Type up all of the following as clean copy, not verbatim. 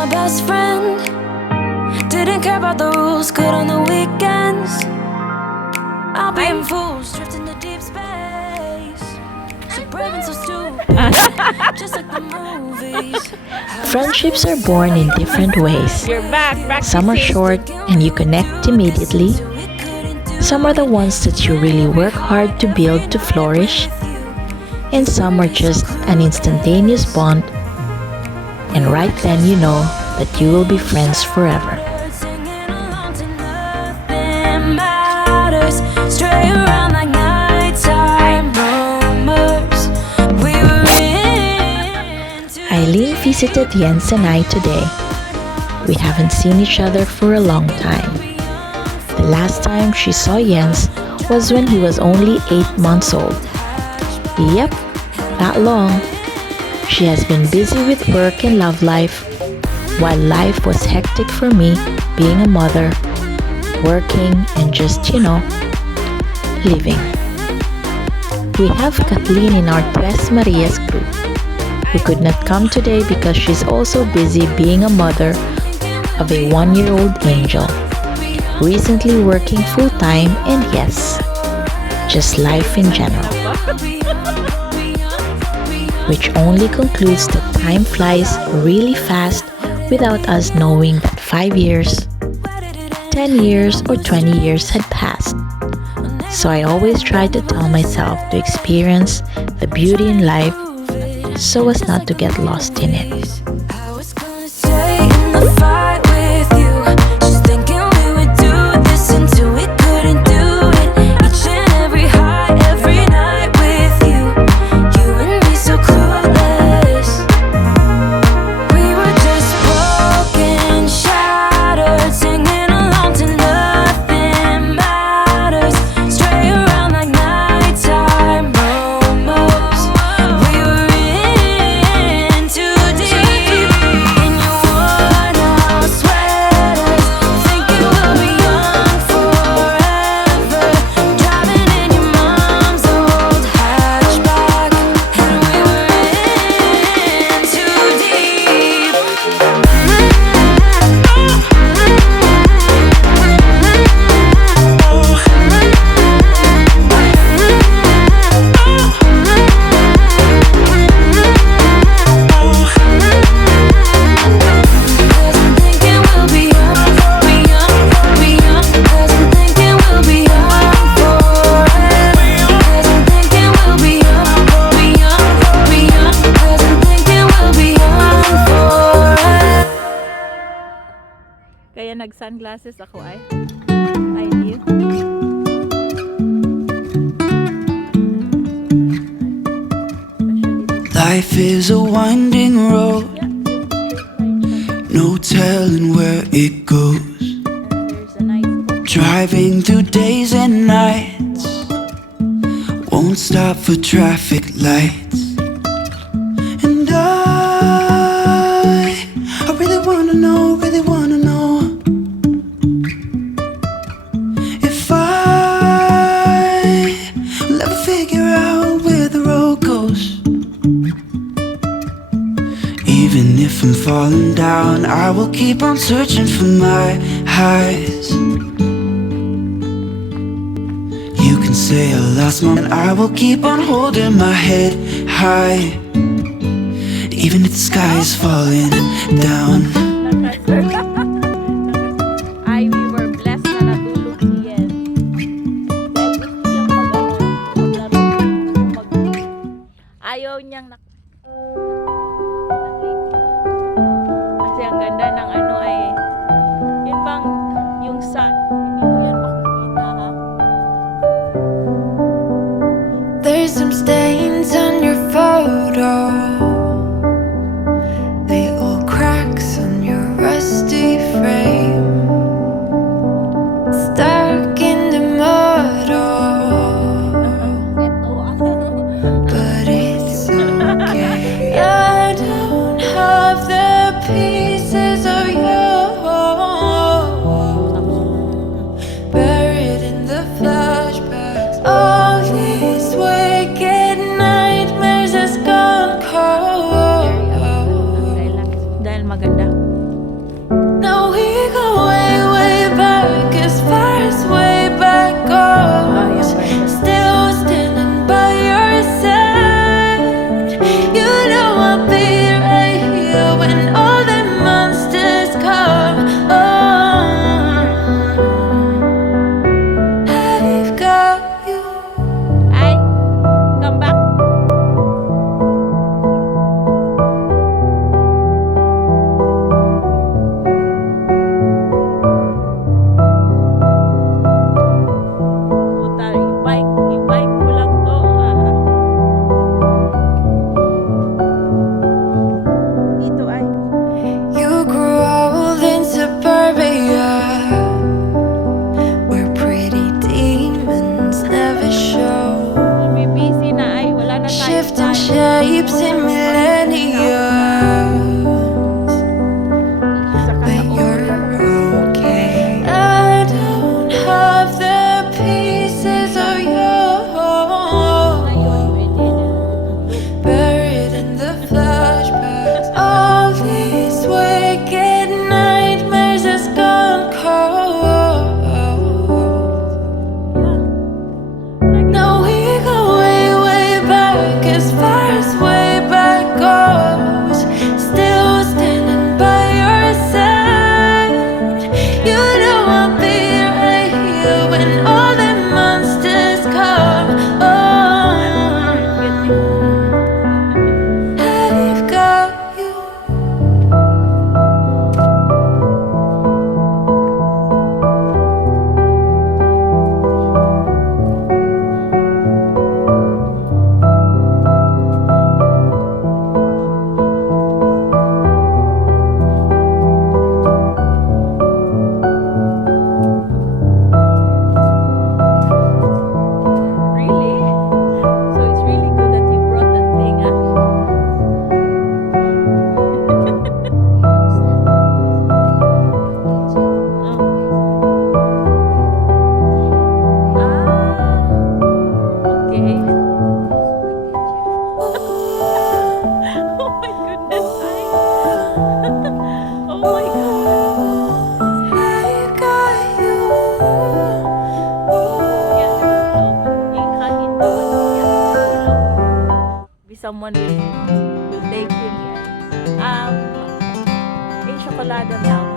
my best friend. Didn't care about the rules, good on the weekends. I'll be in fools, drifting to deep space. So brave and so stupid, just like the movies. Friendships are born in different ways. You're back. Some are short and you connect immediately. Some are the ones that you really work hard to build to flourish. And some are just an instantaneous bond. And right then you know that you will be friends forever. Stray around like nighttime rumors. We were into Eileen visited Jens and I today. We haven't seen each other for a long time. The last time she saw Jens was when he was only 8 months old. Yep, that long. She has been busy with work and love life, while life was hectic for me, being a mother, working, and just, living. We have Kathleen in our Tres Marias group, who could not come today because she's also busy being a mother of a 1-year-old angel, recently working full-time, and yes, just life in general. Which only concludes that time flies really fast without us knowing that 5 years, 10 years, or 20 years had passed. So I always try to tell myself to experience the beauty in life so as not to get lost in it. I was gonna stay in the fight with you, just thinking we would do this until we couldn't do it. Each and every high, every night with you, you and me so clueless. We were just broken, shattered, singing along to nothing matters. Stray around like nighttime rumors. We were in too deep in your worn out sweaters, thinking we'll be young forever. Driving in your mom's old hatchback, and we were in too deep. Cause I'm thinking we'll be young, we young. Cause I'm thinking we'll be young forever. Cause I'm thinking we'll be young, we young. Cause I'm thinking we'll be young forever. Kaya nag-sunglasses ako ay. I knew. Life is a winding road, no telling where it goes. There's a nice book. Driving through days and nights, won't stop for traffic lights. And I really wanna know if I will ever figure out where the road goes. Even if I'm falling down, I will keep on searching for my highs. You can say I lost my mind, I will keep on holding my head high, even if the sky is falling down. Ay, we were blessed na natulog si Yen. Dahil gusto niyang ayaw niyang kasi ang ganda ng ay yun bang yung sun, hindi mo yan makikita ha. There's some stains on your photo, little cracks on your rusty frame. Stuck in the mud, oh, Ito but it's okay. shapes in millennia. But you're okay. I don't have the pieces of yours buried in the flashbacks. All these wicked nightmares has gone cold. No, we go way, way back, as far as way back goes. Still standing by your side. You know I'll be right here when all the monsters come. I've got you. Really? So it's really good that you brought that thing, ah? Okay. Oh my goodness, oh my god. I've got you. Be someone will take him here. Chocolate milk.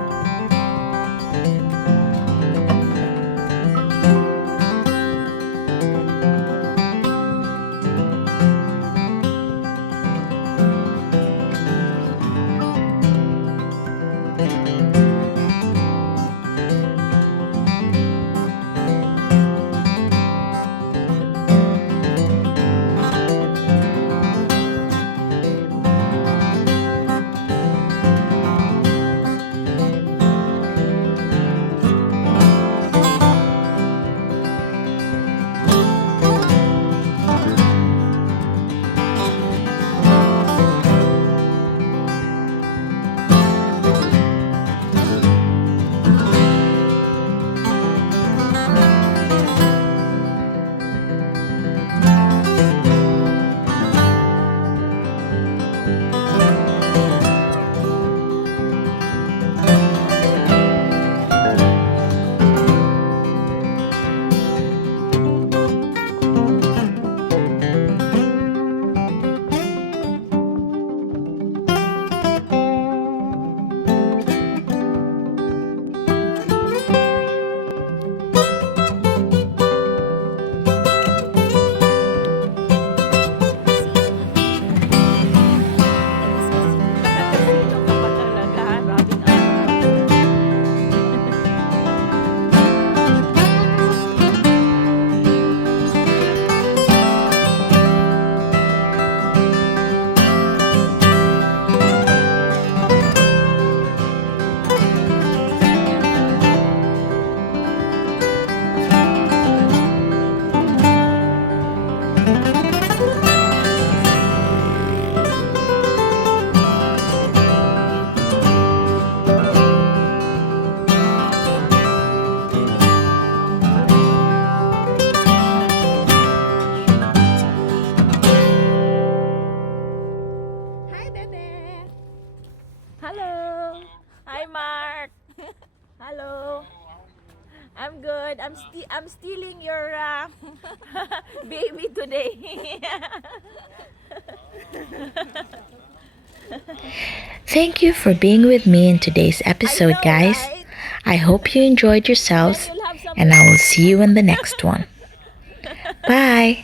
Hello. Hi, Mark. Hello. I'm good. I'm stealing your baby today. Thank you for being with me in today's episode, guys. Right? I hope you enjoyed yourselves, You'll have some and I will see you in the next one. Bye.